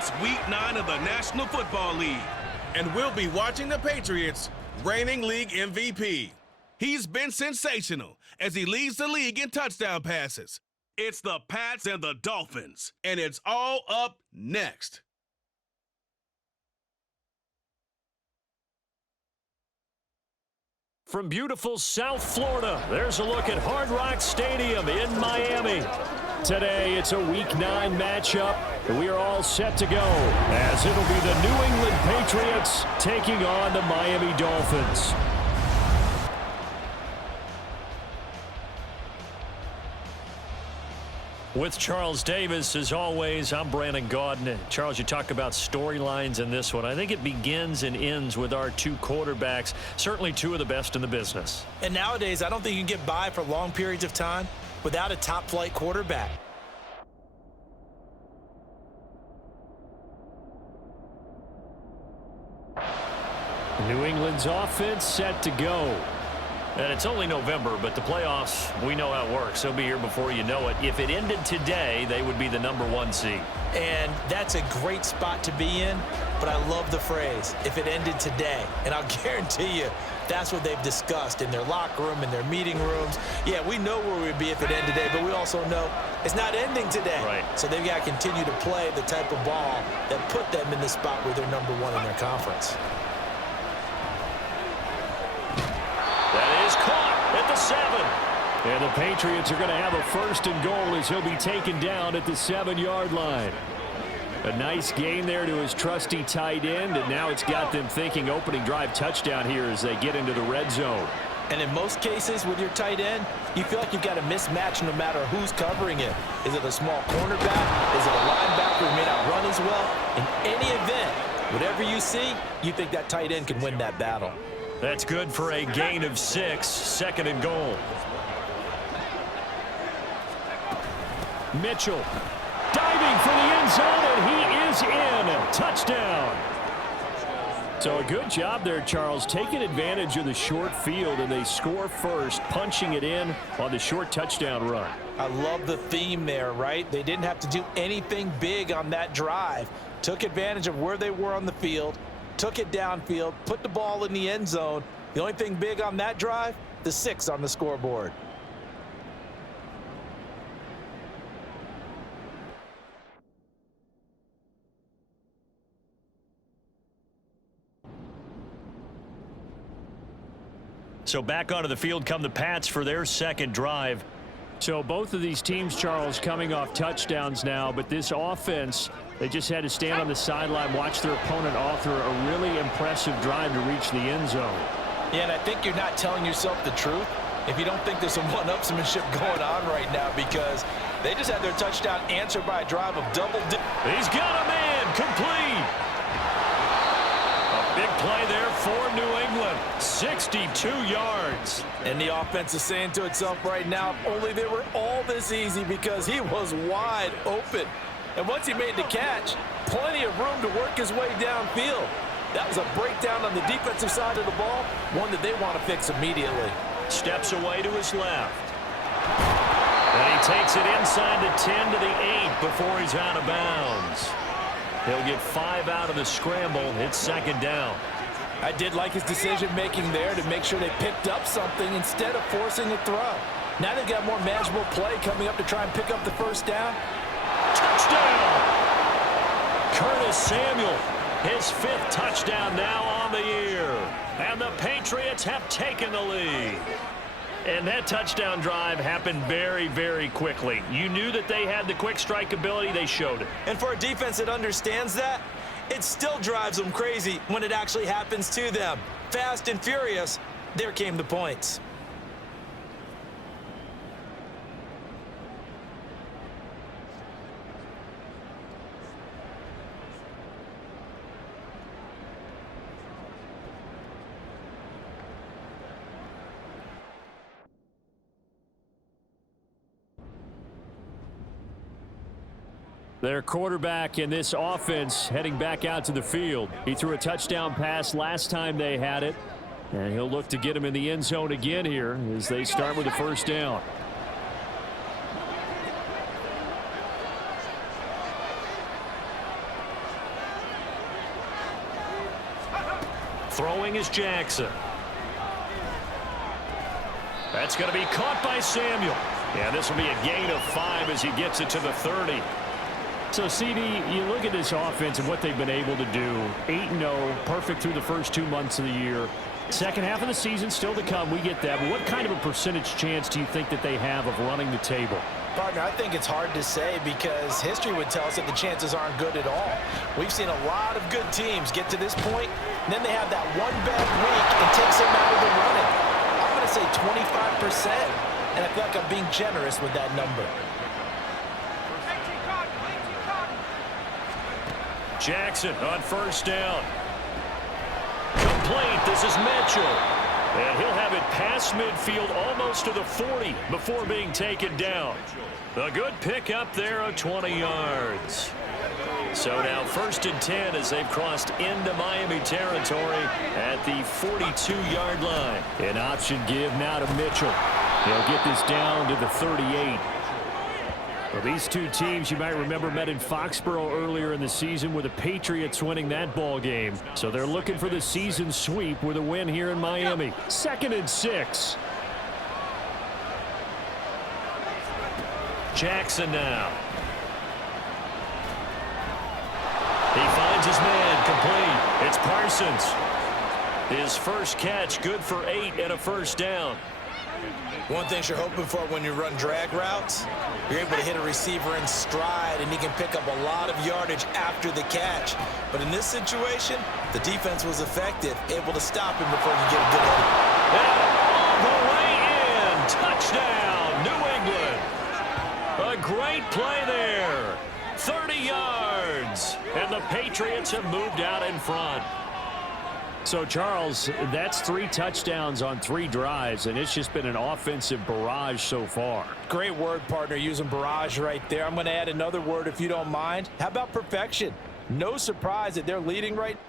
It's Week 9 of the National Football League. And we'll be watching the Patriots, reigning league MVP. He's been sensational as he leads the league in touchdown passes. It's the Pats and the Dolphins, and it's all up next. From beautiful South Florida, there's a look at Hard Rock Stadium in Miami. Today, it's a Week 9 matchup, and we are all set to go, as it'll be the New England Patriots taking on the Miami Dolphins. With Charles Davis, as always, I'm Brandon Gaudin. Charles, you talk about storylines in this one. I think it begins and ends with our two quarterbacks, certainly two of the best in the business. And nowadays, I don't think you can get by for long periods of time without a top-flight quarterback. New England's offense set to go. And it's only November, but the playoffs, we know how it works. They'll be here before you know it. If it ended today, they would be the #1 seed. And that's a great spot to be in, but I love the phrase, if it ended today. And I'll guarantee you, that's what they've discussed in their locker room, in their meeting rooms. Yeah, we know where we'd be if it ended today, but we also know it's not ending today. Right. So they've got to continue to play the type of ball that put them in the spot where they're #1 in their conference. That is caught at the 7. And the Patriots are going to have a 1st and goal as he'll be taken down at the 7-yard line. A nice gain there to his trusty tight end, and now it's got them thinking opening drive touchdown here as they get into the red zone. And in most cases with your tight end, you feel like you've got a mismatch no matter who's covering it. Is it a small cornerback? Is it a linebacker who may not run as well? In any event, whatever you see, you think that tight end can win that battle. That's good for a gain of 6, 2nd and goal. Mitchell diving for the end zone, and he is in. Touchdown. So a good job there, Charles, taking advantage of the short field, and they score first, punching it in on the short touchdown run. I love the theme there, right? They didn't have to do anything big on that drive. Took advantage of where they were on the field, took it downfield, put the ball in the end zone. The only thing big on that drive, the 6 on the scoreboard. So back onto the field come the Pats for their 2nd drive. So both of these teams, Charles, coming off touchdowns now, but this offense, they just had to stand on the sideline, watch their opponent author a really impressive drive to reach the end zone. Yeah, and I think you're not telling yourself the truth if you don't think there's some one-upsmanship going on right now, because they just had their touchdown answered by a drive of double digits. He's got a man complete. A big play there for New England. 62 yards. And the offense is saying to itself right now, if only they were all this easy, because he was wide open. And once he made the catch, plenty of room to work his way downfield. That was a breakdown on the defensive side of the ball, one that they want to fix immediately. Steps away to his left. And he takes it inside the 10 to the 8 before he's out of bounds. He'll get 5 out of the scramble. It's 2nd down. I did like his decision-making there to make sure they picked up something instead of forcing a throw. Now they've got more manageable play coming up to try and pick up the 1st down. Touchdown! Curtis Samuel, his 5th touchdown now on the year. And the Patriots have taken the lead. And that touchdown drive happened very, very quickly. You knew that they had the quick strike ability. They showed it. And for a defense that understands that, it still drives them crazy when it actually happens to them. Fast and furious, there came the points. Their quarterback in this offense heading back out to the field. He threw a touchdown pass last time they had it, and he'll look to get him in the end zone again here as they start with the 1st down. Throwing is Jackson. That's going to be caught by Samuel. Yeah, this will be a gain of 5 as he gets it to the 30. So, CD, you look at this offense and what they've been able to do. 8-0, perfect through the first 2 months of the year. Second half of the season still to come. We get that. But what kind of a percentage chance do you think that they have of running the table? Partner, I think it's hard to say because history would tell us that the chances aren't good at all. We've seen a lot of good teams get to this point, and then they have that one bad week and takes them out of the running. I'm going to say 25%, and I feel like I'm being generous with that number. Jackson on first down. Complete. This is Mitchell. And he'll have it past midfield almost to the 40 before being taken down. A good pickup there of 20 yards. So now 1st and 10 as they've crossed into Miami territory at the 42-yard line. An option give now to Mitchell. He'll get this down to the 38. Well, these two teams, you might remember, met in Foxborough earlier in the season with the Patriots winning that ball game. So they're looking for the season sweep with a win here in Miami. 2nd and 6. Jackson now. He finds his man complete. It's Parsons. His first catch good for 8 and a first down. One thing you're hoping for when you run drag routes, you're able to hit a receiver in stride, and he can pick up a lot of yardage after the catch. But in this situation, the defense was effective, able to stop him before you get a good hit. And all the way in. Touchdown, New England. A great play there. 30 yards. And the Patriots have moved out in front. So, Charles, that's 3 touchdowns on 3 drives, and it's just been an offensive barrage so far. Great word, partner, using barrage right there. I'm going to add another word if you don't mind. How about perfection? No surprise that they're leading right now.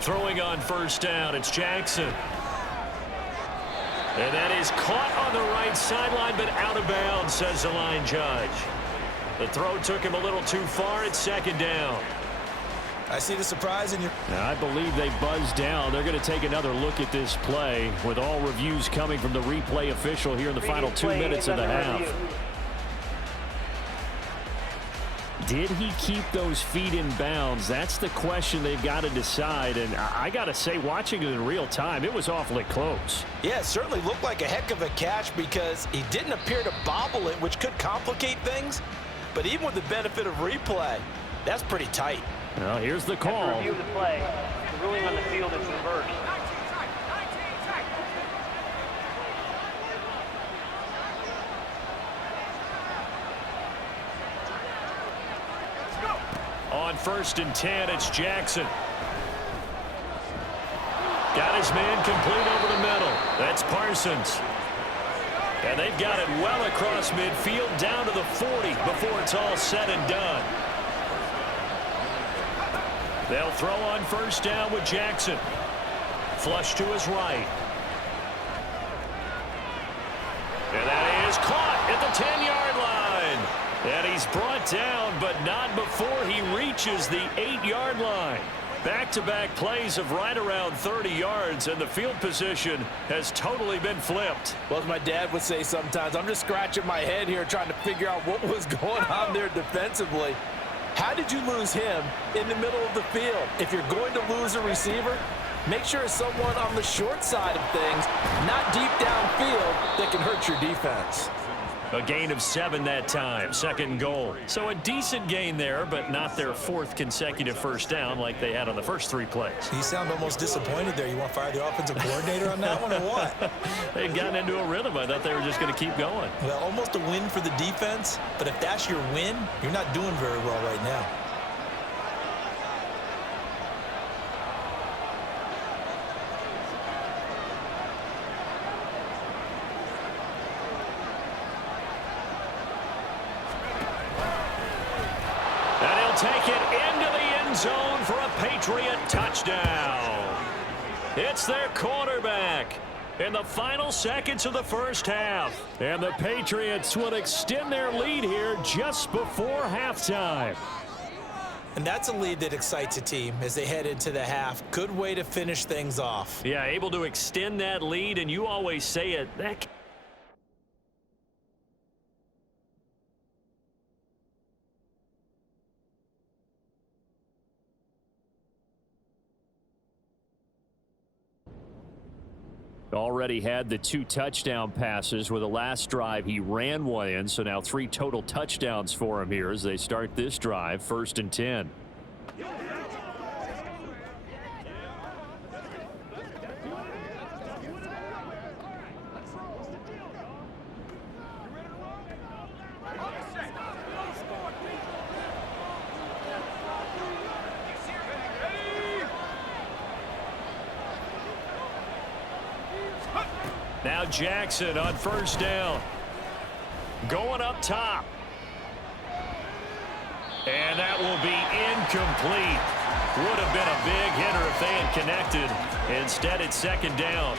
Throwing on first down, it's Jackson. And that is caught on the right sideline, but out of bounds, says the line judge. The throw took him a little too far. It's 2nd down. I see the surprise in your... Now, I believe they buzzed down. They're going to take another look at this play with all reviews coming from the replay official here in the final 2 minutes of the half. Did he keep those feet in bounds? That's the question they've got to decide. And I got to say, watching it in real time, it was awfully close. Yeah, it certainly looked like a heck of a catch because he didn't appear to bobble it, which could complicate things. But even with the benefit of replay, that's pretty tight. Well, here's the call. After review of the play, the ruling on the field is reversed. On 1st and 10, it's Jackson. Got his man complete over the middle. That's Parsons. And they've got it well across midfield down to the 40 before it's all said and done. They'll throw on first down with Jackson. Flush to his right. And that is caught at the 10-yard line. And he's brought down, but not before he reaches the 8-yard line. Back-to-back plays of right around 30 yards, and the field position has totally been flipped. Well, as my dad would say sometimes, I'm just scratching my head here trying to figure out what was going on there defensively. How did you lose him in the middle of the field? If you're going to lose a receiver, make sure it's someone on the short side of things, not deep downfield, that can hurt your defense. A gain of 7 that time, 2nd and goal. So a decent gain there, but not their 4th consecutive first down like they had on the first 3 plays. You sound almost disappointed there. You want to fire the offensive coordinator on that one or what? They'd gotten into a rhythm. I thought they were just going to keep going. Well, almost a win for the defense, but if that's your win, you're not doing very well right now. Take it into the end zone for a Patriot touchdown. It's their quarterback in the final seconds of the first half. And the Patriots will extend their lead here just before halftime. And that's a lead that excites a team as they head into the half. Good way to finish things off. Yeah, able to extend that lead, and you always say it. That already had the 2 touchdown passes with the last drive. He ran one in, so now 3 total touchdowns for him here as they start this drive, 1st and 10. Now Jackson on 1st down. Going up top. And that will be incomplete. Would have been a big hitter if they had connected. Instead, it's 2nd down.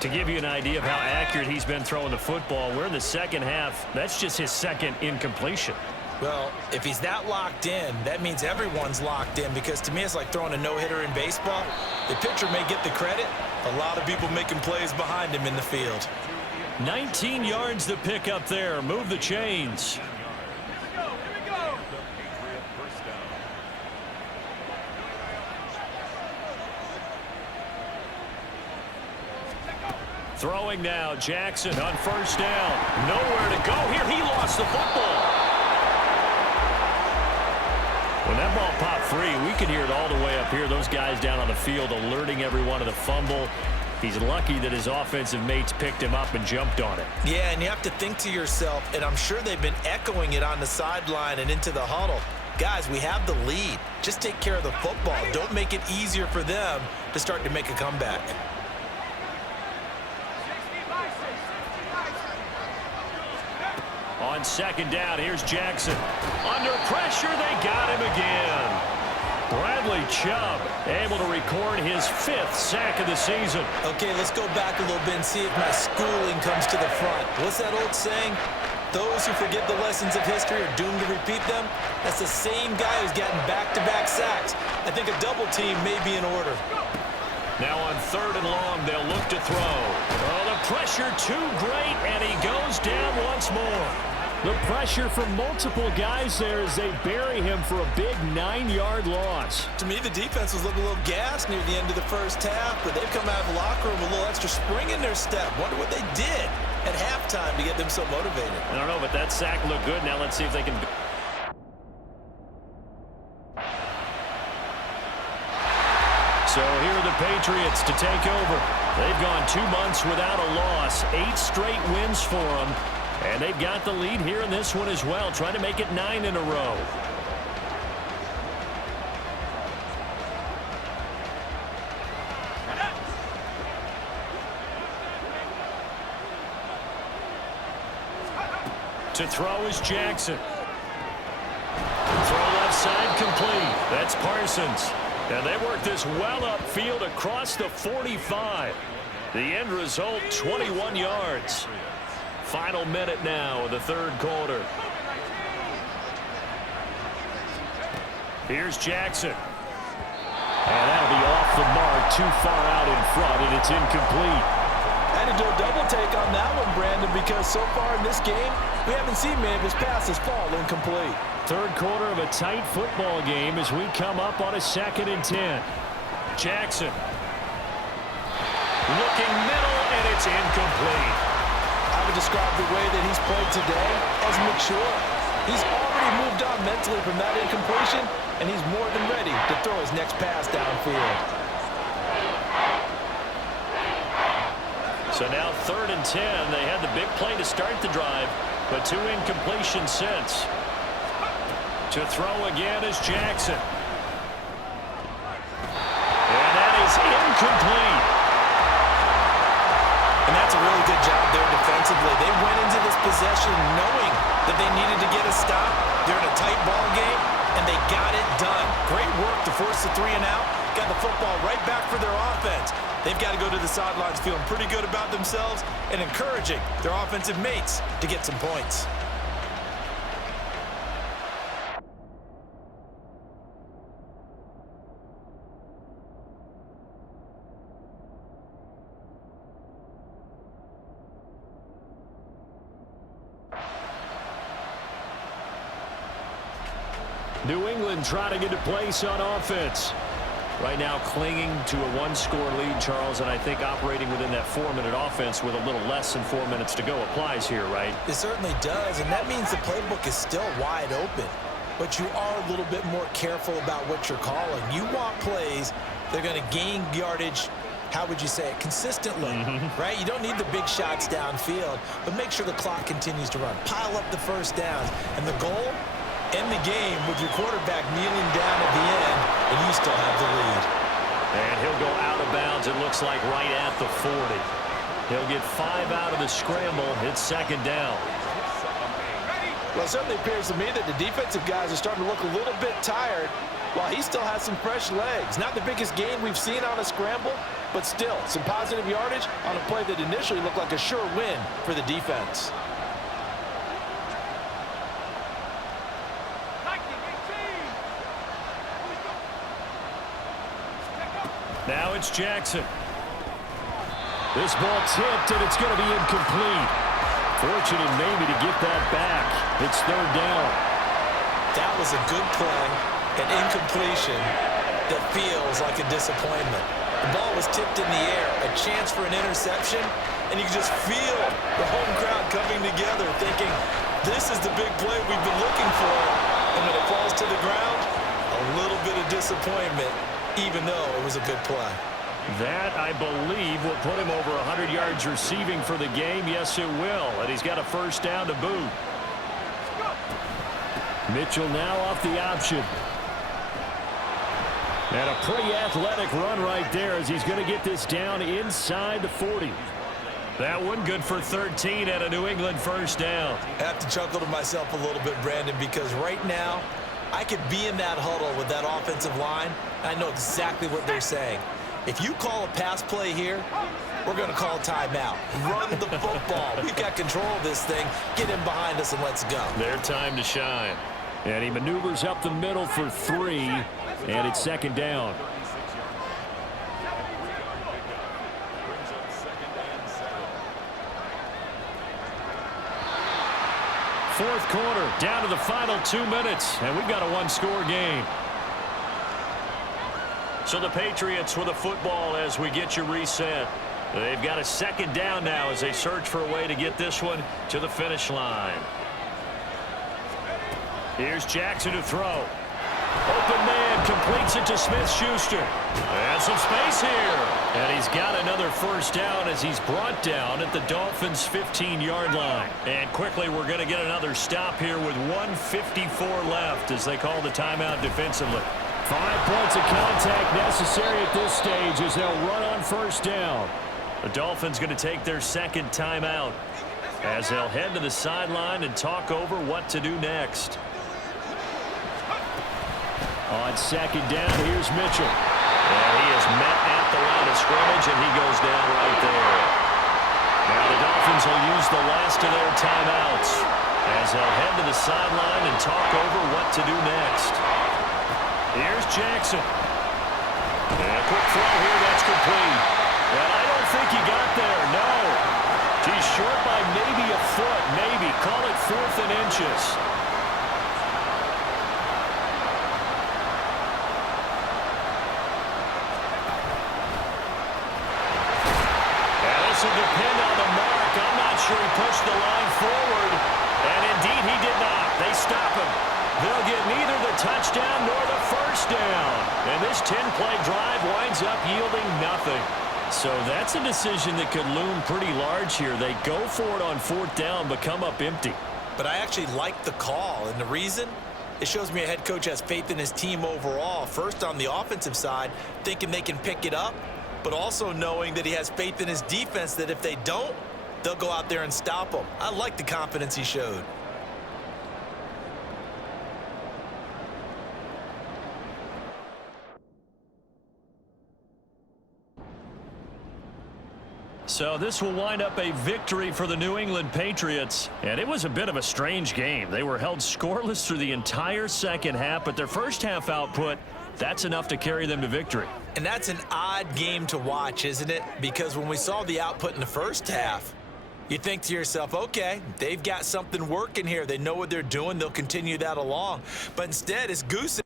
To give you an idea of how accurate he's been throwing the football, we're in the second half. That's just his 2nd incompletion. Well, if he's that locked in, that means everyone's locked in, because to me it's like throwing a no-hitter in baseball. The pitcher may get the credit. A lot of people making plays behind him in the field. 19 yards to pick up there. Move the chains. Throwing now, Jackson on 1st down. Nowhere to go here. He lost the football. When that ball popped free, we could hear it all the way up here. Those guys down on the field alerting everyone of the fumble. He's lucky that his offensive mates picked him up and jumped on it. Yeah, and you have to think to yourself, and I'm sure they've been echoing it on the sideline and into the huddle. Guys, we have the lead. Just take care of the football. Don't make it easier for them to start to make a comeback. On 2nd down, here's Jackson. Under pressure, they got him again. Bradley Chubb able to record his 5th sack of the season. Okay, let's go back a little bit and see if my schooling comes to the front. What's that old saying? Those who forget the lessons of history are doomed to repeat them. That's the same guy who's getting back-to-back sacks. I think a double team may be in order. Now on 3rd and long, they'll look to throw. Oh, the pressure too great, and he goes down once more. The pressure from multiple guys there as they bury him for a big 9-yard loss. To me, the defense was looking a little gassed near the end of the first half, but they've come out of the locker room with a little extra spring in their step. Wonder what they did at halftime to get them so motivated. I don't know, but that sack looked good. Now let's see if they can... So here are the Patriots to take over. They've gone 2 months without a loss, 8 straight wins for them. And they've got the lead here in this one as well, trying to make it 9 in a row. To throw is Jackson. Throw left side complete. That's Parsons. And they work this well upfield across the 45. The end result, 21 yards. Final minute now of the 3rd quarter. Here's Jackson. And that'll be off the mark, too far out in front, and it's incomplete. I had to do a double take on that one, Brandon, because so far in this game, we haven't seen many of his passes fall incomplete. 3rd quarter of a tight football game as we come up on a 2nd and 10. Jackson. Looking middle, and it's incomplete. I would describe the way that he's played today as mature. He's already moved on mentally from that incompletion, and he's more than ready to throw his next pass downfield. So now 3rd and 10. They had the big play to start the drive, but 2 incompletions since. To throw again is Jackson. And that is incomplete. And that's a really good job there defensively. They went into this possession knowing that they needed to get a stop. They're in a tight ball game, and they got it done. Great work to force the 3 and out. Got the football right back for their offense. They've got to go to the sidelines feeling pretty good about themselves and encouraging their offensive mates to get some points. New England trying to get a place on offense. Right now clinging to a 1-score lead, Charles, and I think operating within that 4-minute offense with a little less than 4 minutes to go applies here, right? It certainly does, and that means the playbook is still wide open. But you are a little bit more careful about what you're calling. You want plays that are going to gain yardage, how would you say it, consistently, right? You don't need the big shots downfield, but make sure the clock continues to run. Pile up the first downs, and the goal? End the game with your quarterback kneeling down at the end, and you still have the lead. And he'll go out of bounds, it looks like, right at the 40. He'll get 5 out of the scramble. It's 2nd down. Well, it certainly appears to me that the defensive guys are starting to look a little bit tired while he still has some fresh legs. Not the biggest gain we've seen on a scramble, but still some positive yardage on a play that initially looked like a sure win for the defense. Now it's Jackson. This ball tipped, and it's going to be incomplete. Fortunate maybe to get that back. It's 3rd down. That was a good play, an incompletion that feels like a disappointment. The ball was tipped in the air, a chance for an interception, and you can just feel the home crowd coming together thinking, this is the big play we've been looking for. And when it falls to the ground, a little bit of disappointment, even though it was a good play. That, I believe, will put him over 100 yards receiving for the game. Yes, it will. And he's got a 1st down to boot. Mitchell now off the option. And a pretty athletic run right there as he's going to get this down inside the 40. That one good for 13 and a New England 1st down. I have to chuckle to myself a little bit, Brandon, because right now I could be in that huddle with that offensive line. I know exactly what they're saying. If you call a pass play here, we're going to call a timeout. Run the football. We've got control of this thing. Get in behind us and let's go. Their time to shine. And he maneuvers up the middle for 3, and it's 2nd down. Fourth quarter, down to the final 2 minutes, and we've got a 1-score game. So the Patriots with a football as we get you reset. They've got a 2nd down now as they search for a way to get this one to the finish line. Here's Jackson to throw. Open man completes it to Smith-Schuster. And some space here. And he's got another 1st down as he's brought down at the Dolphins' 15-yard line. And quickly we're going to get another stop here with 1:54 left as they call the timeout defensively. 5 points of contact necessary at this stage as they'll run on 1st down. The Dolphins going to take their 2nd timeout as they'll head to the sideline and talk over what to do next. On 2nd down, here's Mitchell. And he is met at the line of scrimmage, and he goes down right there. Now the Dolphins will use the last of their timeouts as they'll head to the sideline and talk over what to do next. Here's Jackson. And a quick throw here, that's complete. And I don't think he got there, no. He's short by maybe a foot, maybe. Call it 4th and inches. And this will depend on the mark. I'm not sure he pushed the line forward. And indeed he did not. They stop him. They'll get neither the touchdown nor the first down. And this 10-play drive winds up yielding nothing. So that's a decision that could loom pretty large here. They go for it on 4th down, but come up empty. But I actually like the call, and the reason? It shows me a head coach has faith in his team overall. First, on the offensive side, thinking they can pick it up, but also knowing that he has faith in his defense that if they don't, they'll go out there and stop them. I like the confidence he showed. So this will wind up a victory for the New England Patriots. And it was a bit of a strange game. They were held scoreless through the entire second half, but their first half output, that's enough to carry them to victory. And that's an odd game to watch, isn't it? Because when we saw the output in the first half, you think to yourself, okay, they've got something working here. They know what they're doing. They'll continue that along. But instead, it's goose.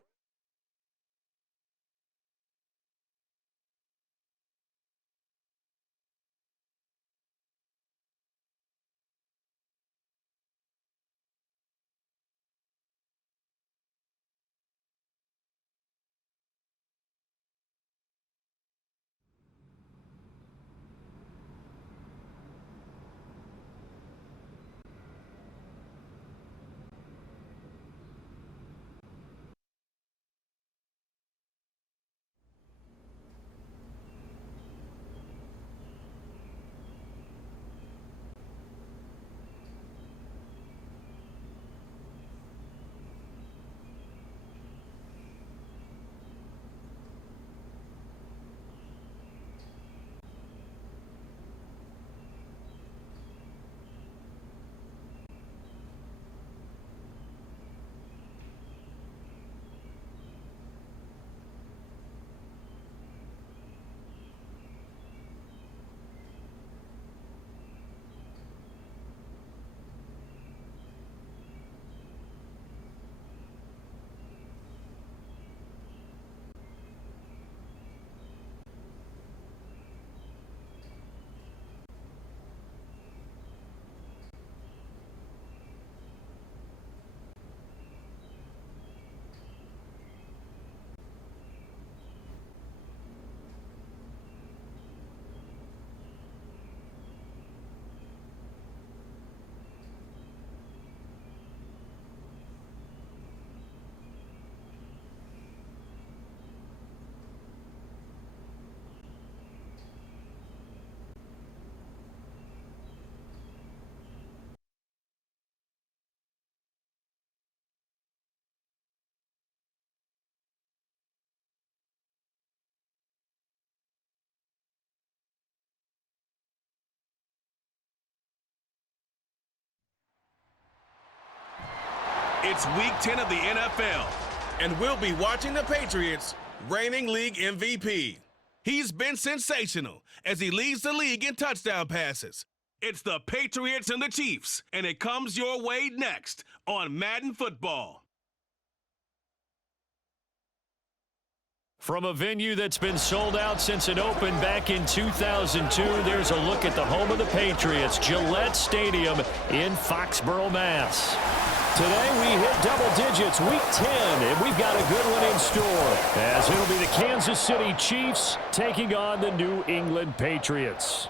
It's Week 10 of the NFL. And we'll be watching the Patriots, reigning league MVP. He's been sensational as he leads the league in touchdown passes. It's the Patriots and the Chiefs, and it comes your way next on Madden Football. From a venue that's been sold out since it opened back in 2002, there's a look at the home of the Patriots, Gillette Stadium in Foxborough, Mass. Today we hit double digits, Week 10, and we've got a good one in store, as it'll be the Kansas City Chiefs taking on the New England Patriots.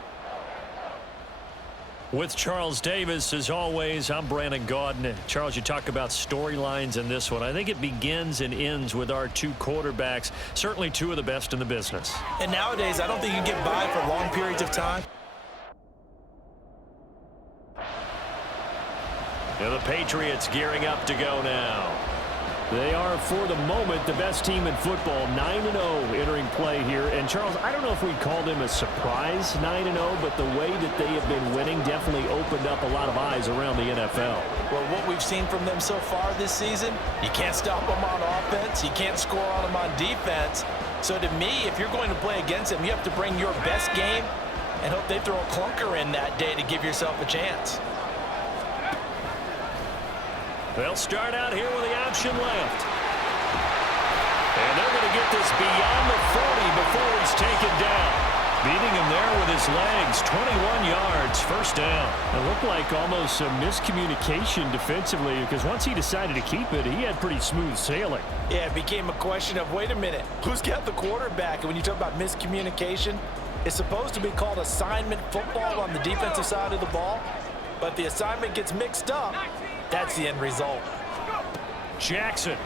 With Charles Davis, as always, I'm Brandon Gaudin. Charles, you talk about storylines in this one. I think it begins and ends with our two quarterbacks, certainly two of the best in the business. And nowadays, I don't think you get by for long periods of time. And the Patriots gearing up to go now. They are, for the moment, the best team in football, 9-0 entering play here. And, Charles, I don't know if we'd call them a surprise 9-0, but the way that they have been winning definitely opened up a lot of eyes around the NFL. Well, what we've seen from them so far this season, you can't stop them on offense. You can't score on them on defense. So, to me, if you're going to play against them, you have to bring your best game and hope they throw a clunker in that day to give yourself a chance. They'll start out here with the option left. And they're going to get this beyond the 40 before he's taken down. Beating him there with his legs. 21 yards, first down. It looked like almost a miscommunication defensively because once he decided to keep it, he had pretty smooth sailing. Yeah, it became a question of, wait a minute, who's got the quarterback? And when you talk about miscommunication, it's supposed to be called assignment football on the defensive side of the ball, but the assignment gets mixed up. That's the end result. Jackson.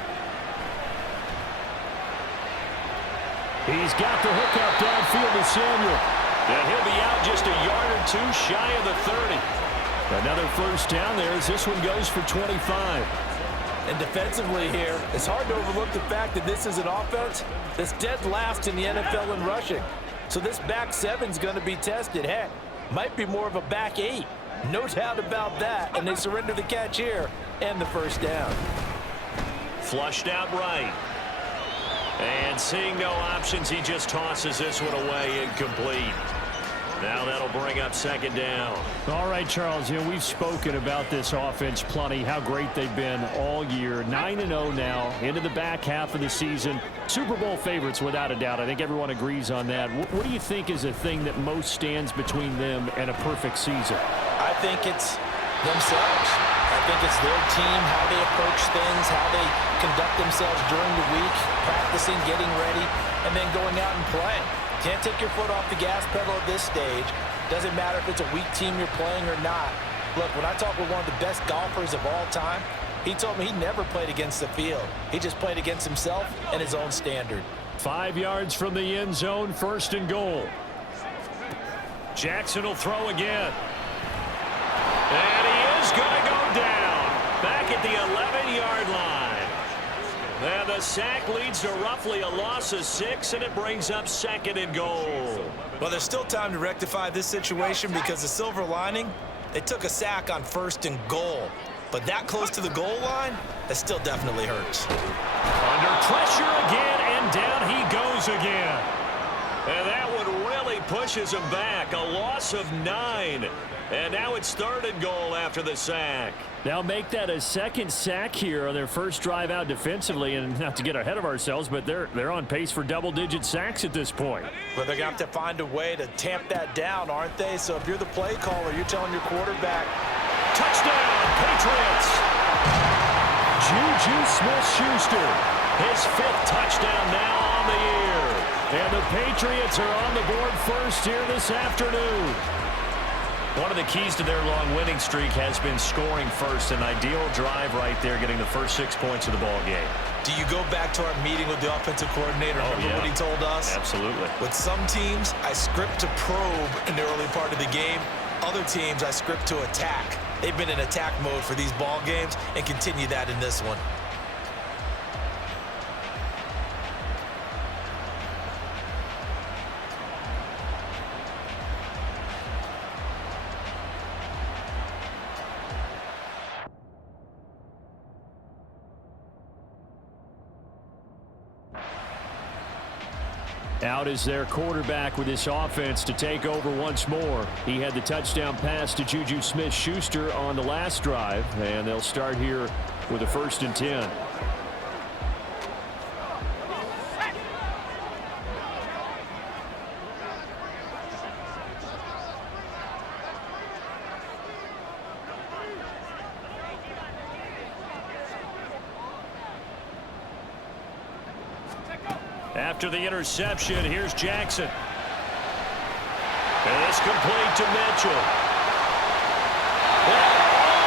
He's got the hook up downfield to Samuel. And he'll be out just a yard or two shy of the 30. Another first down there as this one goes for 25. And defensively here, it's hard to overlook the fact that this is an offense that's dead last in the NFL in rushing. So this back seven's going to be tested. Heck, might be more of a back eight. No doubt about that. And they surrender the catch here and the first down. Flushed out right. And seeing no options, he just tosses this one away, incomplete. Now that'll bring up second down. All right, Charles, we've spoken about this offense plenty, how great they've been all year. 9-0 now, into the back half of the season. Super Bowl favorites, without a doubt. I think everyone agrees on that. What do you think is the thing that most stands between them and a perfect season? I think it's themselves. I think it's their team, how they approach things, how they conduct themselves during the week, practicing, getting ready, and then going out and playing. Can't take your foot off the gas pedal at this stage. Doesn't matter if it's a weak team you're playing or not. Look, when I talk with one of the best golfers of all time, he told me he never played against the field. He just played against himself and his own standard. 5 yards from the end zone, first and goal. Jackson will throw again. And he is going to go down. Back at the 11-yard line. And the sack leads to roughly a loss of 6, and it brings up second and goal. Well, there's still time to rectify this situation because the silver lining, they took a sack on first and goal. But that close to the goal line, that still definitely hurts. Under pressure again, and down he goes again. And that one really pushes him back. A loss of 9. And now it's third and goal after the sack. They'll make that a second sack here on their first drive out defensively. And not to get ahead of ourselves, but they're on pace for double-digit sacks at this point. But they're going to have to find a way to tamp that down, aren't they? So if you're the play caller, you're telling your quarterback, touchdown, Patriots! Juju Smith-Schuster. His 5th touchdown now on the year. And the Patriots are on the board first here this afternoon. One of the keys to their long winning streak has been scoring first. An ideal drive right there, getting the first 6 points of the ball game. Do you go back to our meeting with the offensive coordinator? Remember what he told us? Absolutely. With some teams, I script to probe in the early part of the game. Other teams, I script to attack. They've been in attack mode for these ball games and continue that in this one. Out is their quarterback with this offense to take over once more. He had the touchdown pass to Juju Smith-Schuster on the last drive, and they'll start here with a 1st and 10. After the interception, here's Jackson. And it's complete to Mitchell. And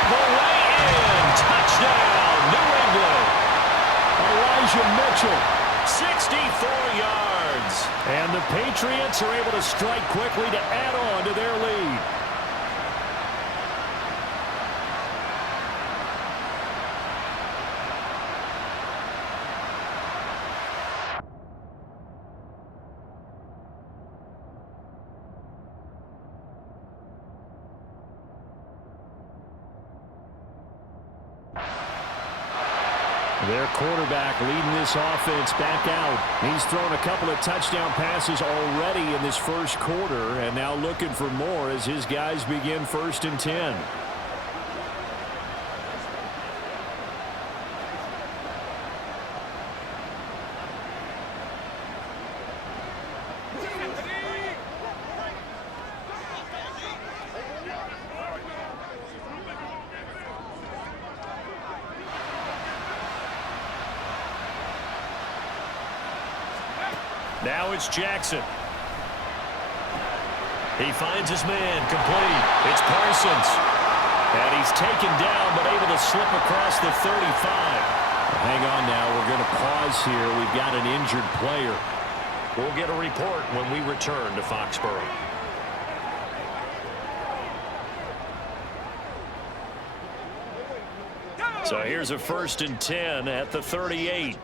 all the way in. Touchdown, New England. Elijah Mitchell. 64 yards. And the Patriots are able to strike quickly to add on to their lead. Their quarterback leading this offense back out. He's thrown a couple of touchdown passes already in this first quarter, and now looking for more as his guys begin 1st and 10. Now it's Jackson. He finds his man, complete. It's Parsons. And he's taken down, but able to slip across the 35. Hang on now. We're going to pause here. We've got an injured player. We'll get a report when we return to Foxborough. So here's a 1st and 10 at the 38.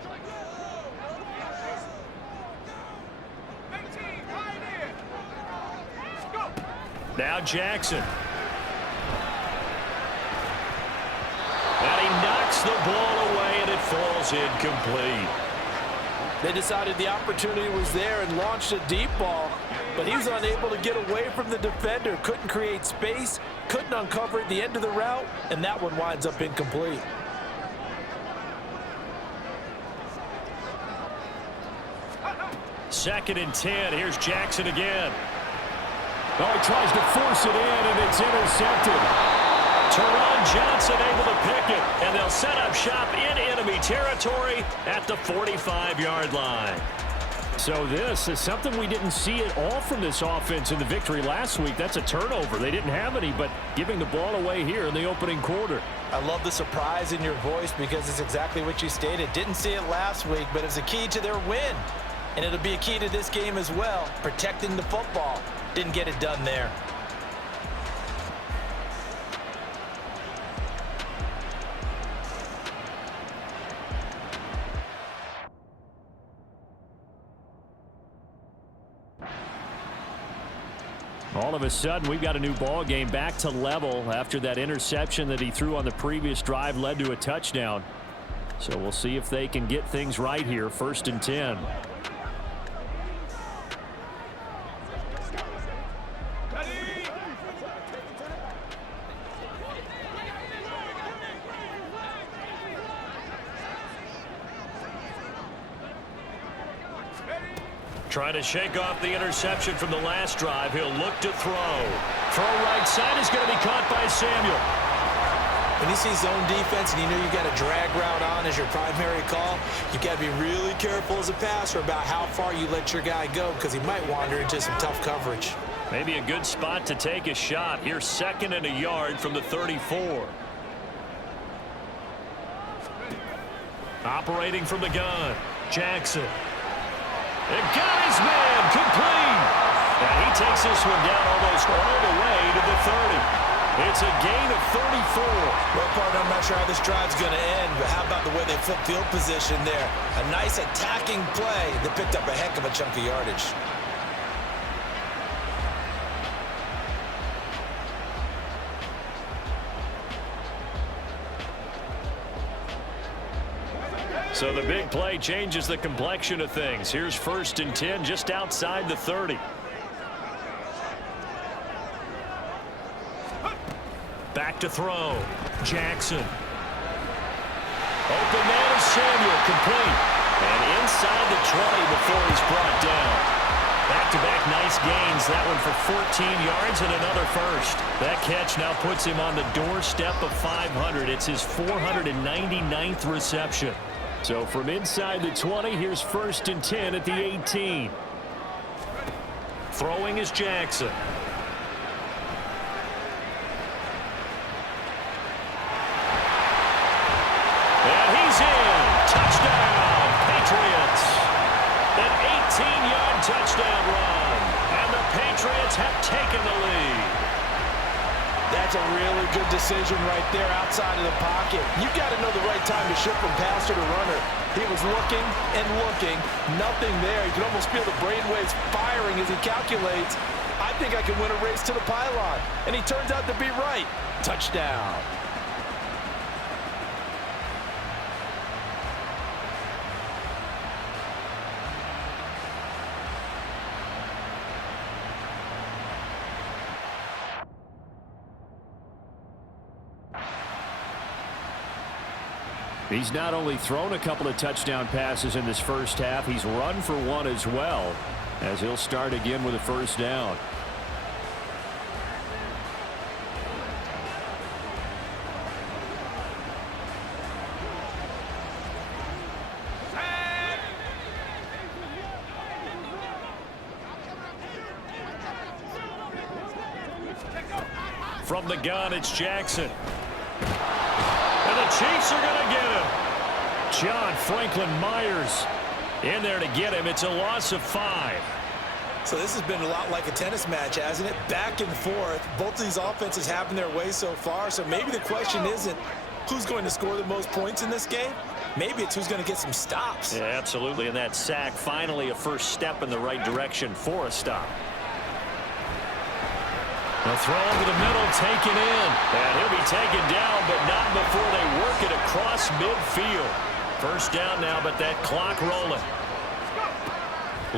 Now Jackson. And he knocks the ball away, and it falls incomplete. They decided the opportunity was there and launched a deep ball, but he was unable to get away from the defender, couldn't create space, couldn't uncover at the end of the route, and that one winds up incomplete. Second and 10. Here's Jackson again. Oh, he tries to force it in, and it's intercepted. Teron Johnson able to pick it, and they'll set up shop in enemy territory at the 45-yard line. So this is something we didn't see at all from this offense in the victory last week. That's a turnover. They didn't have any, but giving the ball away here in the opening quarter. I love the surprise in your voice because it's exactly what you stated. Didn't see it last week, but it's a key to their win. And it'll be a key to this game as well, protecting the football. Didn't get it done there. All of a sudden, we've got a new ball game back to level after that interception that he threw on the previous drive led to a touchdown. So we'll see if they can get things right here. 1st and 10. Trying to shake off the interception from the last drive. He'll look to throw. Throw right side is going to be caught by Samuel. When you see zone defense and you know you got a drag route on as your primary call, you got to be really careful as a passer about how far you let your guy go because he might wander into some tough coverage. Maybe a good spot to take a shot. Here's 2nd and a yard from the 34. Operating from the gun, Jackson. And got his man complete. And he takes this one down almost all the way to the 30. It's a gain of 34. Well, partner, I'm not sure how this drive's going to end, but how about the way they flip field position there? A nice attacking play that picked up a heck of a chunk of yardage. So the big play changes the complexion of things. Here's 1st and 10 just outside the 30. Back to throw. Jackson. Open man is Samuel, complete. And inside the 20 before he's brought down. Back-to-back nice gains. That one for 14 yards and another first. That catch now puts him on the doorstep of 500. It's his 499th reception. So from inside the 20, here's 1st and 10 at the 18. Throwing is Jackson. And he's in. Touchdown, Patriots. An 18-yard touchdown run. And the Patriots have taken the lead. That's a really good decision right there outside of the pocket. You got to know the right time to shift from passer to runner. He was looking and looking. Nothing there. You can almost feel the brainwaves firing as he calculates. I think I can win a race to the pylon. And he turns out to be right. Touchdown. He's not only thrown a couple of touchdown passes in this first half, he's run for one as well, as he'll start again with a 1st down. From the gun, it's Jackson. And the Chiefs are going to get him. John Franklin Myers in there to get him. It's a loss of 5. So this has been a lot like a tennis match, hasn't it? Back and forth. Both of these offenses having their way so far. So maybe the question isn't who's going to score the most points in this game. Maybe it's who's going to get some stops. Yeah, absolutely. And that sack, finally a first step in the right direction for a stop. The throw over the middle, taken in. And he'll be taken down, but not before they work it across midfield. First down now, but that clock rolling.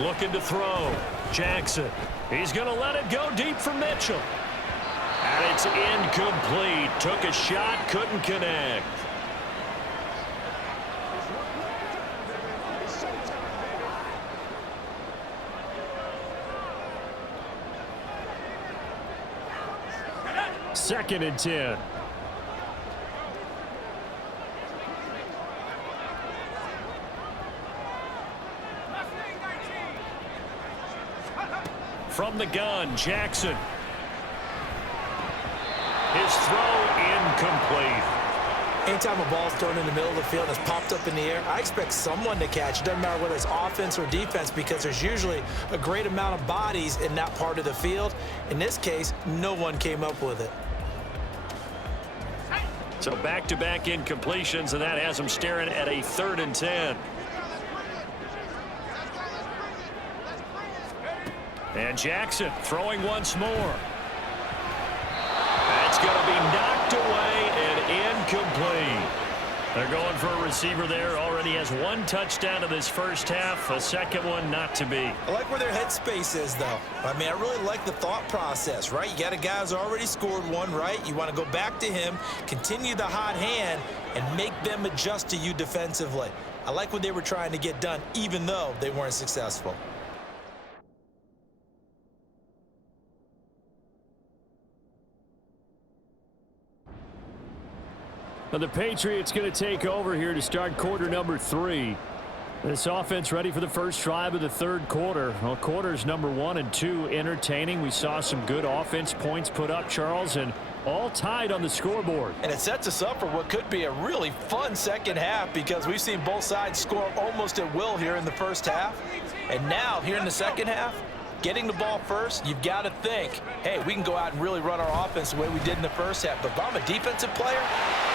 Looking to throw. Jackson. He's going to let it go deep for Mitchell. And it's incomplete. Took a shot, couldn't connect. Second and 10. From the gun, Jackson. His throw incomplete. Anytime a ball's thrown in the middle of the field and it's popped up in the air, I expect someone to catch. It doesn't matter whether it's offense or defense because there's usually a great amount of bodies in that part of the field. In this case, no one came up with it. So back-to-back incompletions, and that has them staring at a 3rd and 10. And Jackson throwing once more. That's going to be knocked away and incomplete. They're going for a receiver there. Already has 1 touchdown in this first half. A second one not to be. I like where their headspace is, though. I mean, I really like the thought process, right? You got a guy who's already scored 1, right? You want to go back to him, continue the hot hand, and make them adjust to you defensively. I like what they were trying to get done, even though they weren't successful. Now the Patriots going to take over here to start quarter number 3. This offense ready for the first drive of the 3rd quarter. Well, quarters number 1 and 2 entertaining. We saw some good offense points put up, Charles, and all tied on the scoreboard. And it sets us up for what could be a really fun second half because we've seen both sides score almost at will here in the first half. And now, here in the second half, getting the ball first, you've got to think, hey, we can go out and really run our offense the way we did in the first half. But if I'm a defensive player,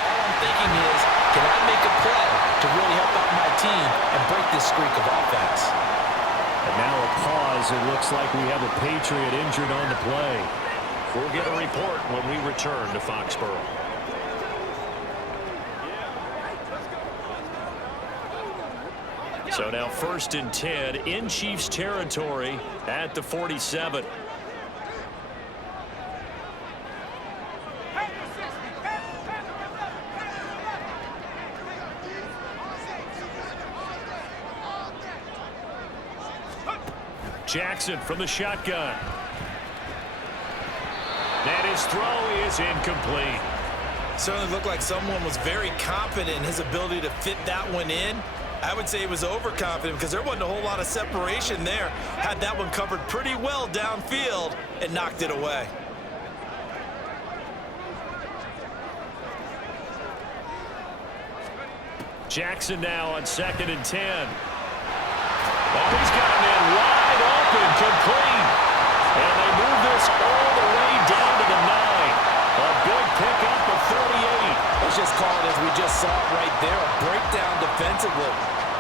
all I'm thinking is, can I make a play to really help out my team and break this streak of offense? And now a pause. It looks like we have a Patriot injured on the play. We'll get a report when we return to Foxborough. So now 1st and 10 in Chiefs territory at the 47. Jackson from the shotgun. And his throw is incomplete. Certainly looked like someone was very confident in his ability to fit that one in. I would say he was overconfident because there wasn't a whole lot of separation there. Had that one covered pretty well downfield and knocked it away. Jackson now on 2nd and 10. Oh, he's got him in wide open, complete. And they move this all the way down to the 9. A big pickup of 38. Let's just call it as we just saw it right there, a breakdown defensively.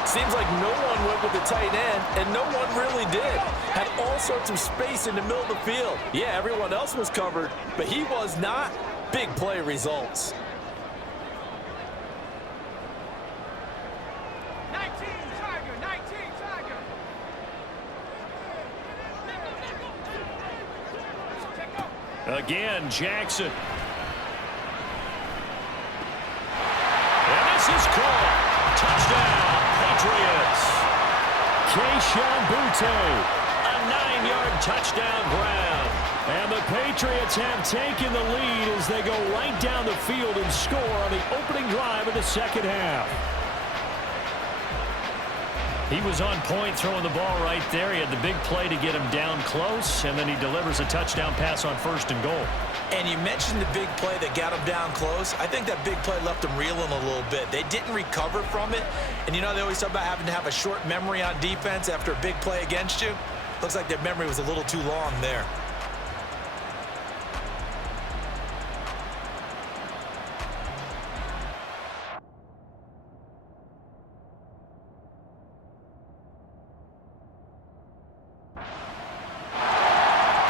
Seems like no one went with the tight end, and no one really did. Had all sorts of space in the middle of the field. Yeah, everyone else was covered, but he was not. Big play results. 19 Tiger. Again, Jackson. And this is caught. Touchdown, Patriots. Keyshawn Butte. A 9-yard touchdown ground. And the Patriots have taken the lead as they go right down the field and score on the opening drive of the second half. He was on point throwing the ball right there. He had the big play to get him down close, and then he delivers a touchdown pass on 1st and goal. And you mentioned the big play that got him down close. I think that big play left him reeling a little bit. They didn't recover from it. And you know, they always talk about having to have a short memory on defense after a big play against you. Looks like their memory was a little too long there.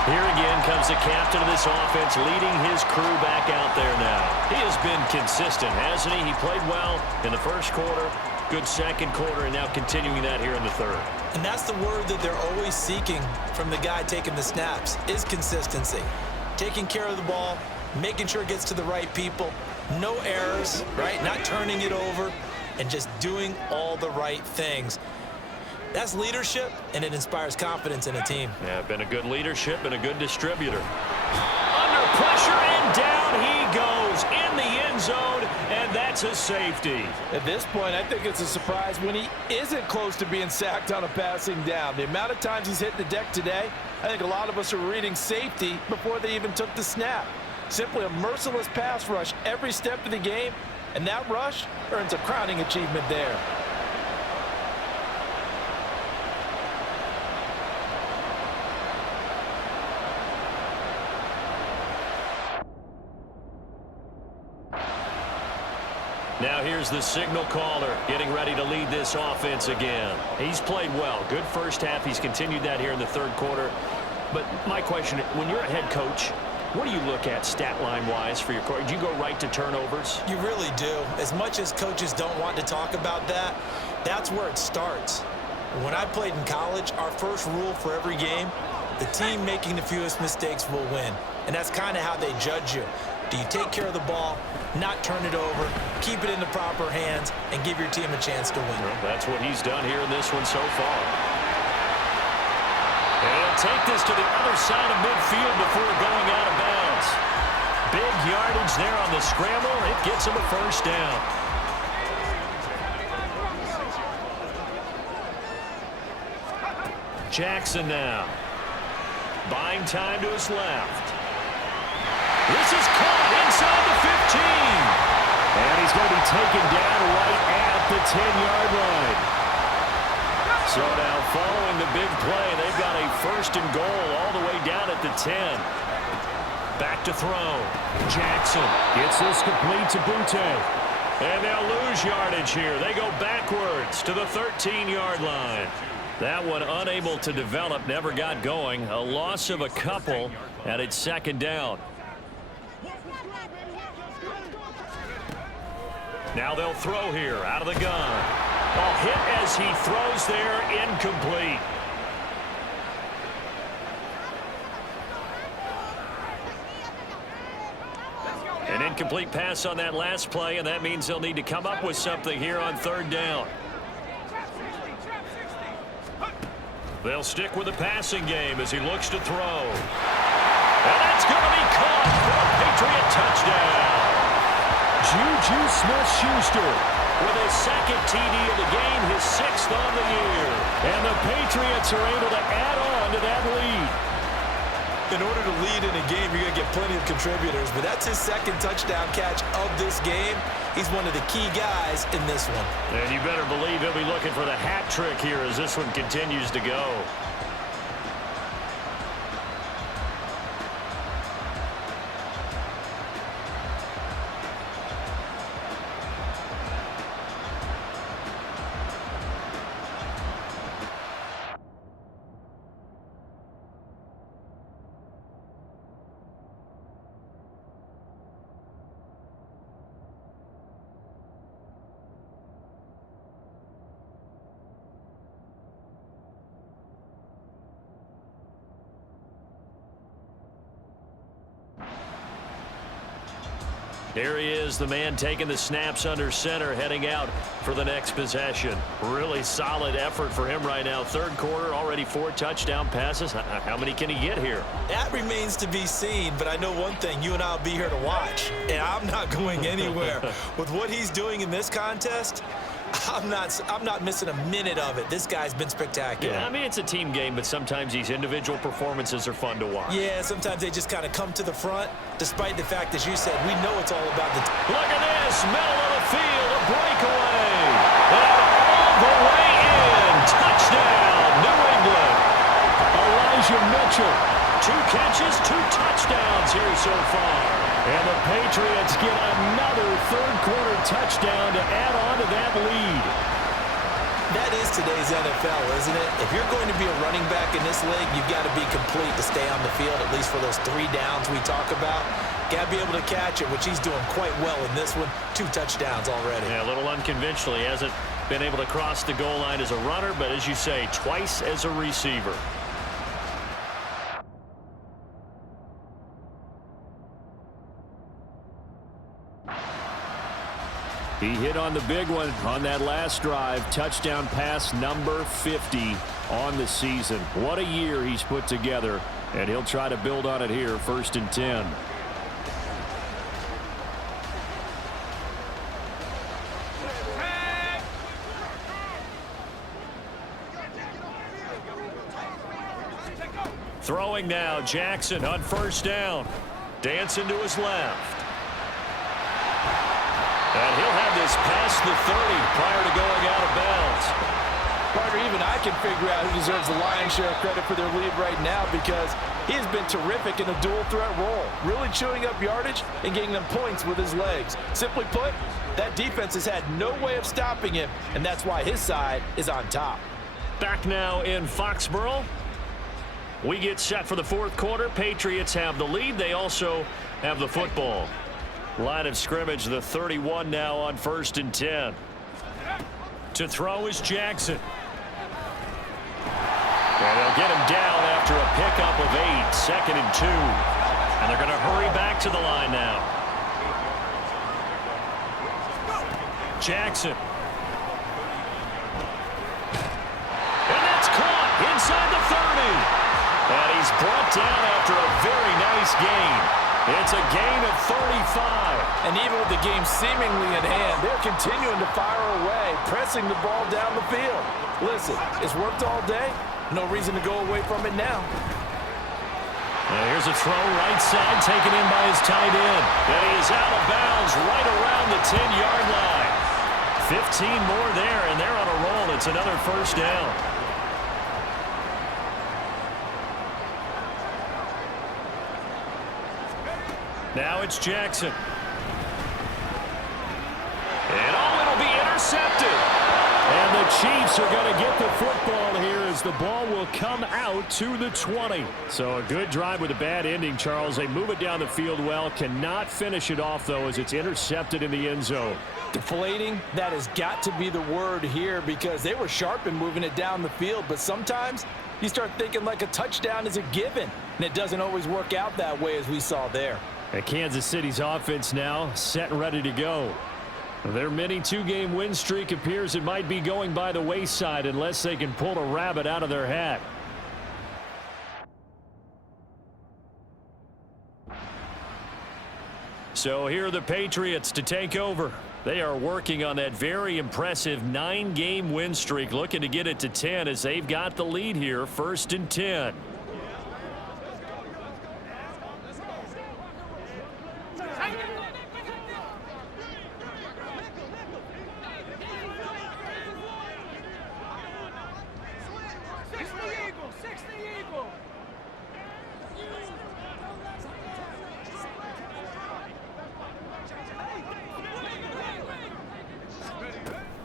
Here again comes the captain of this offense, leading his crew back out there now. He has been consistent, hasn't he? He played well in the 1st quarter, good 2nd quarter, and now continuing that here in the 3rd. And that's the word that they're always seeking from the guy taking the snaps, is consistency. Taking care of the ball, making sure it gets to the right people, no errors, right? Not turning it over, and just doing all the right things. That's leadership, and it inspires confidence in a team. Yeah, been a good leadership and a good distributor. Under pressure, and down he goes in the end zone, and that's a safety. At this point, I think it's a surprise when he isn't close to being sacked on a passing down. The amount of times he's hit the deck today, I think a lot of us are reading safety before they even took the snap. Simply a merciless pass rush every step of the game, and that rush earns a crowning achievement there. Now here's the signal caller getting ready to lead this offense again. He's played well. Good 1st half. He's continued that here in the 3rd quarter. But my question, when you're a head coach, what do you look at stat line-wise for your coach? Do you go right to turnovers? You really do. As much as coaches don't want to talk about that, that's where it starts. When I played in college, our first rule for every game, the team making the fewest mistakes will win. And that's kind of how they judge you. Do you take care of the ball, not turn it over, keep it in the proper hands, and give your team a chance to win? Well, that's what he's done here in this one so far. And he'll take this to the other side of midfield before going out of bounds. Big yardage there on the scramble. It gets him a 1st down. Jackson now. Buying time to his left. This is caught inside the 15. And he's going to be taken down right at the 10-yard line. So now following the big play, they've got a 1st and goal all the way down at the 10. Back to throw. Jackson Gets this complete to Butte. And they'll lose yardage here. They go backwards to the 13-yard line. That one unable to develop, never got going. A loss of a couple, and it's 2nd down. Now they'll throw here out of the gun. A hit as he throws there, incomplete. An incomplete pass on that last play, and that means they'll need to come up with something here on 3rd down. They'll stick with the passing game as he looks to throw. And that's going to be caught for a Patriot touchdown. Juju Smith-Schuster With his 2nd TD of the game, his 6th on the year. And the Patriots are able to add on to that lead. In order to lead in a game, you're going to get plenty of contributors, but that's his 2nd touchdown catch of this game. He's one of the key guys in this one. And you better believe he'll be looking for the hat trick here as this one continues to go. Here he is, the man taking the snaps under center, heading out for the next possession. Really solid effort for him right now. 3rd quarter, already 4 touchdown passes. How many can he get here? That remains to be seen, but I know one thing. You and I will be here to watch, and I'm not going anywhere. With what he's doing in this contest, I'm not missing a minute of it. This guy's been spectacular. Yeah, I mean, it's a team game, but sometimes these individual performances are fun to watch. Yeah, sometimes they just kind of come to the front, despite the fact, as you said, we know it's all about the... Look at this, middle of the field, a breakaway. And all the way in. Touchdown, New England. Elijah Mitchell. 2 catches, 2 touchdowns here so far. And the Patriots get another third-quarter touchdown to add on to that lead. That is today's NFL, isn't it? If you're going to be a running back in this league, you've got to be complete to stay on the field, at least for those 3 downs we talk about. Got to be able to catch it, which he's doing quite well in this one. 2 touchdowns already. Yeah, a little unconventional. He hasn't been able to cross the goal line as a runner, but as you say, twice as a receiver. He hit on the big one on that last drive. Touchdown pass number 50 on the season. What a year he's put together, and he'll try to build on it here, 1st and 10. Throwing now, Jackson on 1st down. Dancing to his left. And he'll have this past the 30 prior to going out of bounds. Partner, even I can figure out who deserves the lion's share of credit for their lead right now, because he has been terrific in a dual threat role, really chewing up yardage and getting them points with his legs. Simply put, that defense has had no way of stopping him, and that's why his side is on top. Back now in Foxborough. We get set for the 4th quarter. Patriots have the lead. They also have the football. Line of scrimmage, the 31 now on 1st and 10. To throw is Jackson. And they'll get him down after a pickup of 8, 2nd and 2. And they're going to hurry back to the line now. Jackson. And that's caught inside the 30. And he's brought down after a very nice gain. It's a gain of 35. And even with the game seemingly in hand, they're continuing to fire away, pressing the ball down the field. Listen, it's worked all day. No reason to go away from it now. Here's a throw right side, taken in by his tight end. And he is out of bounds right around the 10-yard line. 15 more there, and they're on a roll. It's another 1st down. Now it's Jackson. And it'll be intercepted. And the Chiefs are going to get the football here as the ball will come out to the 20. So a good drive with a bad ending, Charles. They move it down the field well. Cannot finish it off, though, as it's intercepted in the end zone. Deflating, that has got to be the word here, because they were sharp in moving it down the field. But sometimes you start thinking like a touchdown is a given, and it doesn't always work out that way, as we saw there. And Kansas City's offense now set and ready to go. Their mini 2-game win streak appears it might be going by the wayside unless they can pull a rabbit out of their hat. So here are the Patriots to take over. They are working on that very impressive 9-game win streak, looking to get it to 10 as they've got the lead here, 1st and 10.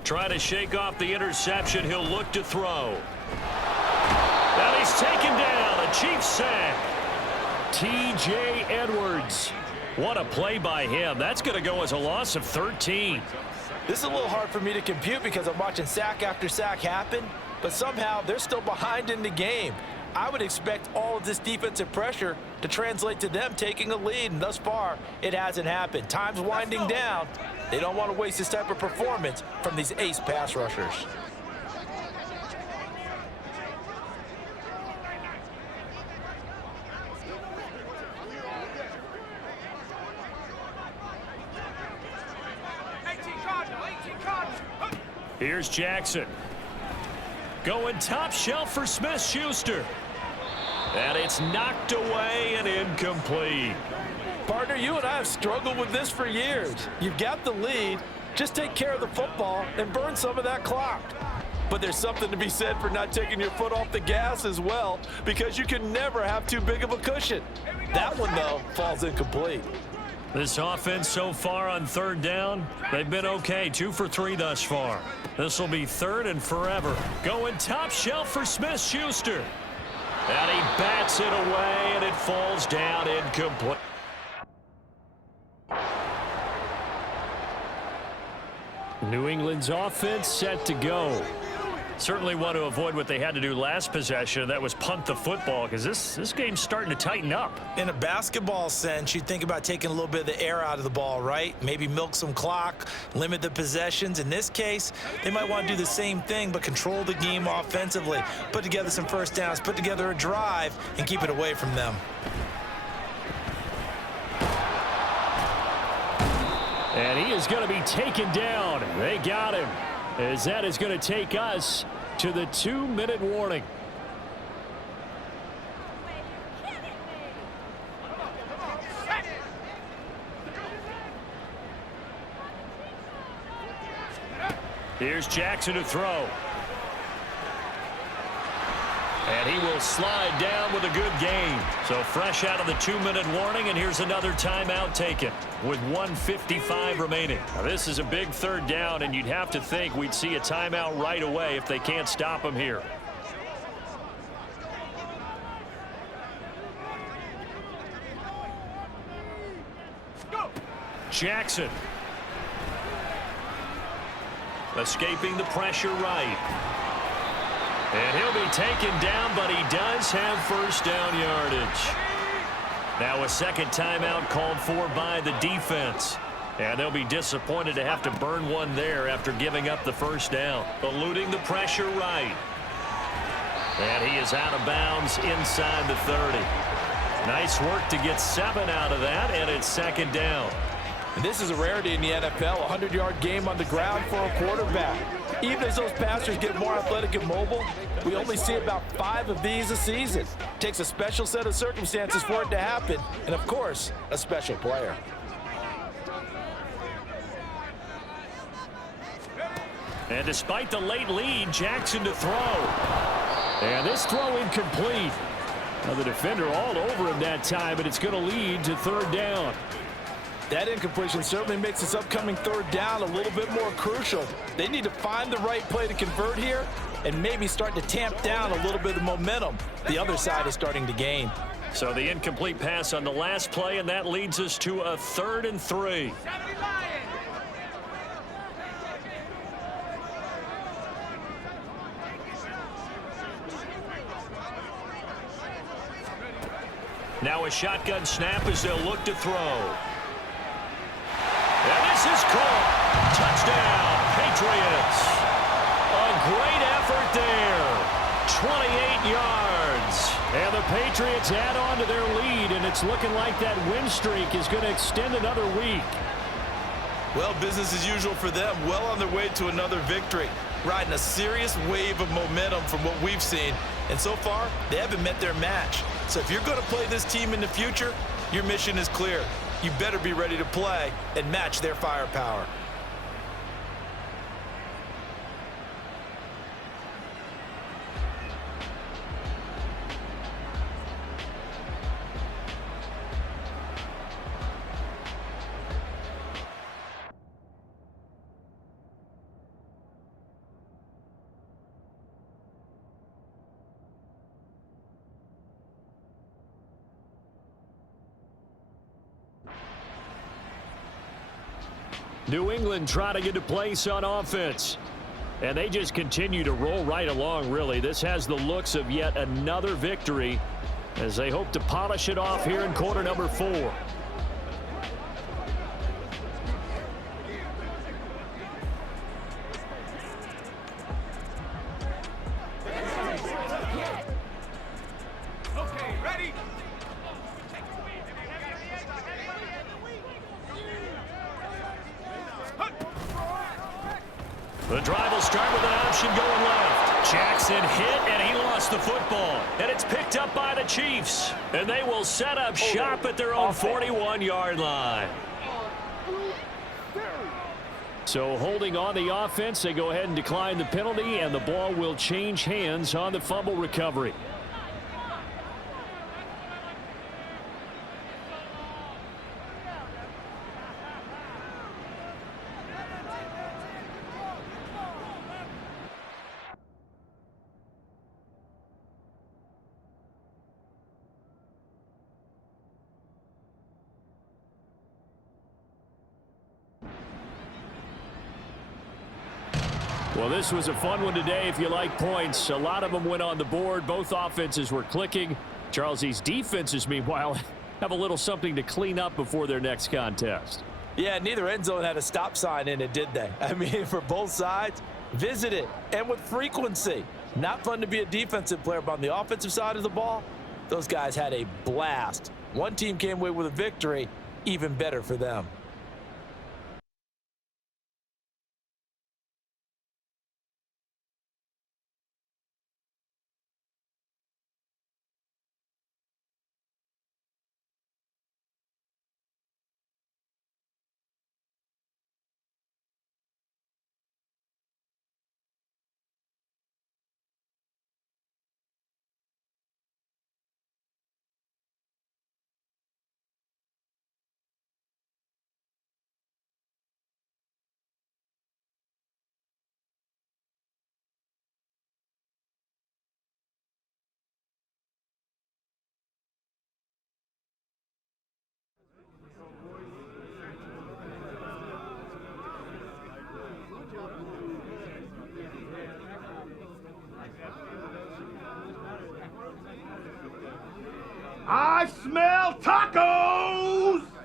Try to shake off the interception. He'll look to throw. And he's taken down. A Chiefs sack. T.J. Edwards. What a play by him. That's going to go as a loss of 13. This is a little hard for me to compute because I'm watching sack after sack happen, but somehow they're still behind in the game. I would expect all of this defensive pressure to translate to them taking a lead, and thus far, it hasn't happened. Time's winding down. They don't want to waste this type of performance from these ace pass rushers. Here's Jackson. Going top shelf for Smith-Schuster. And it's knocked away and incomplete. Partner, you and I have struggled with this for years. You've got the lead. Just take care of the football and burn some of that clock. But there's something to be said for not taking your foot off the gas as well, because you can never have too big of a cushion. That one, though, falls incomplete. This offense so far on third down, they've been okay. 2 for 3 thus far. This will be third and forever. Going top shelf for Smith-Schuster. And he bats it away, and it falls down incomplete. New England's offense set to go. Certainly want to avoid what they had to do last possession. That was punt the football, because this game's starting to tighten up. In a basketball sense, you think about taking a little bit of the air out of the ball, right? Maybe milk some clock, limit the possessions. In this case, they might want to do the same thing, but control the game offensively. Put together some first downs, put together a drive, and keep it away from them. And he is going to be taken down. They got him, as that is going to take us to the 2-minute warning. Here's Jackson to throw. And he will slide down with a good gain. So fresh out of the 2-minute warning, and here's another timeout taken with 1:55 remaining. Now, this is a big third down, and you'd have to think we'd see a timeout right away if they can't stop him here. Jackson. Escaping the pressure right. And he'll be taken down, but he does have first down yardage. Now a second timeout called for by the defense. And they'll be disappointed to have to burn one there after giving up the first down. Eluding the pressure right. And he is out of bounds inside the 30. Nice work to get 7 out of that, and it's second down. And this is a rarity in the NFL, a 100-yard game on the ground for a quarterback. Even as those passers get more athletic and mobile, we only see about 5 of these a season. It takes a special set of circumstances for it to happen, and of course, a special player. And despite the late lead, Jackson to throw. And this throw incomplete. Now the defender all over him that time, and it's going to lead to third down. That incompletion certainly makes this upcoming third down a little bit more crucial. They need to find the right play to convert here and maybe start to tamp down a little bit of momentum the other side is starting to gain. So the incomplete pass on the last play, and that leads us to a 3rd and 3. Now a shotgun snap as they'll look to throw. And this is caught. Touchdown, Patriots. A great effort there. 28 yards. And the Patriots add on to their lead, and it's looking like that win streak is going to extend another week. Well, business as usual for them. Well on their way to another victory. Riding a serious wave of momentum from what we've seen. And so far, they haven't met their match. So if you're going to play this team in the future, your mission is clear. You better be ready to play and match their firepower. New England trying to get a place on offense. And they just continue to roll right along, really. This has the looks of yet another victory as they hope to polish it off here in quarter number 4. The drive will start with an option going left. Jackson hit, and he lost the football. And it's picked up by the Chiefs. And they will set up shop at their own 41-yard line. So holding on the offense, they go ahead and decline the penalty, and the ball will change hands on the fumble recovery. Well, this was a fun one today if you like points. A lot of them went on the board. Both offenses were clicking. Charles, these defenses, meanwhile, have a little something to clean up before their next contest. Yeah, neither end zone had a stop sign in it, did they? I mean, for both sides, visit it, and with frequency. Not fun to be a defensive player, but on the offensive side of the ball, those guys had a blast. One team came away with a victory, even better for them. I smell tacos!